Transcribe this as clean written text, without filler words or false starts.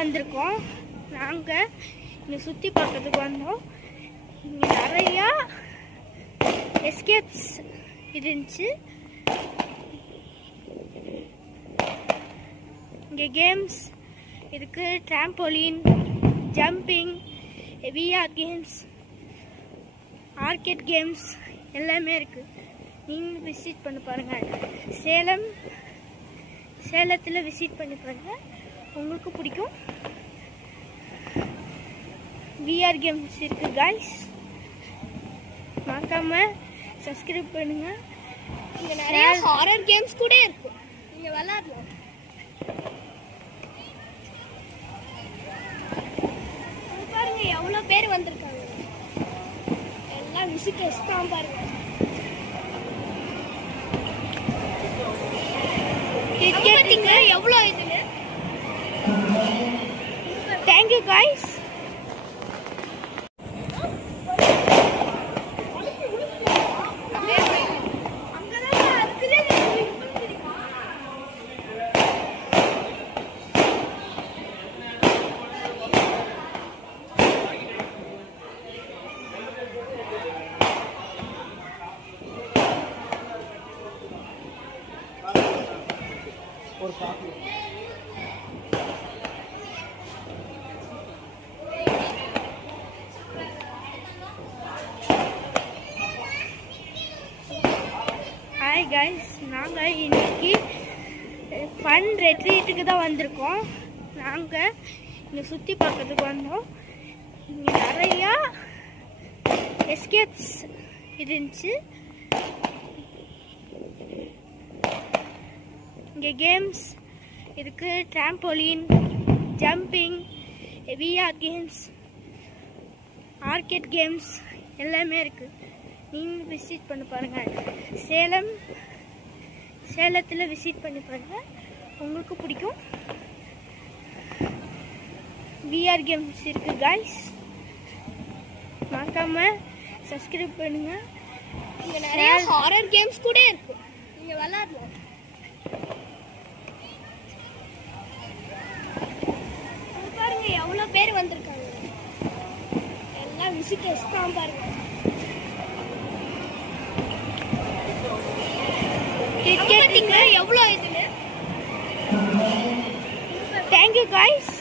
வந்திருக்கோம். நாங்கள் இங்கே சுற்றி பார்க்கறதுக்கு வந்தோம். இங்கே நிறையா எஸ்கேப்ஸ் இருந்துச்சு. இங்கே கேம்ஸ் இருக்கு, trampoline, jumping, VR games, arcade games எல்லாமே இருக்குது. நீங்கள் விசிட் பண்ணி பாருங்கள். சேலத்தில் விசிட் பண்ணி பாருங்கள், உங்களுக்கு பிடிக்கும். விஆர் கேம்ஸ் இருக்குது காய்ஸ், மறக்காம சப்ஸ்கிரைப் பண்ணுங்கள். இங்கே நிறைய ஹாரர் கேம்ஸ் கூட இருக்கு, நீங்கள் விளாடலாம். பாருங்க எவ்வளோ பேர் வந்திருக்காங்க, எல்லாம் விசிட்டர்ஸ் தான் பாருங்க. எவ்வளோ இதுல. Thank you guys. ஹாய் கைஸ், நாங்கள் இன்னைக்கு ஃபன் ரெட்ரீட்டுக்கு தான் வந்திருக்கோம். நாங்கள் இங்கே சுற்றி பார்க்கறதுக்கு வந்தோம். இங்கே நிறையா எஸ்கேப்ஸ் இருந்துச்சு. இங்கே கேம்ஸ் இருக்குது, trampoline, jumping, VR games, arcade games எல்லாமே இருக்குது. நீங்கள் விசிட் பண்ணி பாருங்கள். சேலத்தில் விசிட் பண்ணி பாருங்கள், உங்களுக்கு பிடிக்கும். விஆர் கேம்ஸ் இருக்குது காய்ஸ், மறக்காம சப்ஸ்கிரைப் பண்ணுங்கள். இங்கே நிறைய ஹாரர் கேம்ஸ் கூட இருக்குது, நீங்கள் விளாடலாம். பாருங்க எவ்வளோ பேர் வந்திருக்காங்க, எல்லாம் விசிட்டர்ஸ் தான் பாருங்க. எவ்வளோ இதுல. Thank you guys.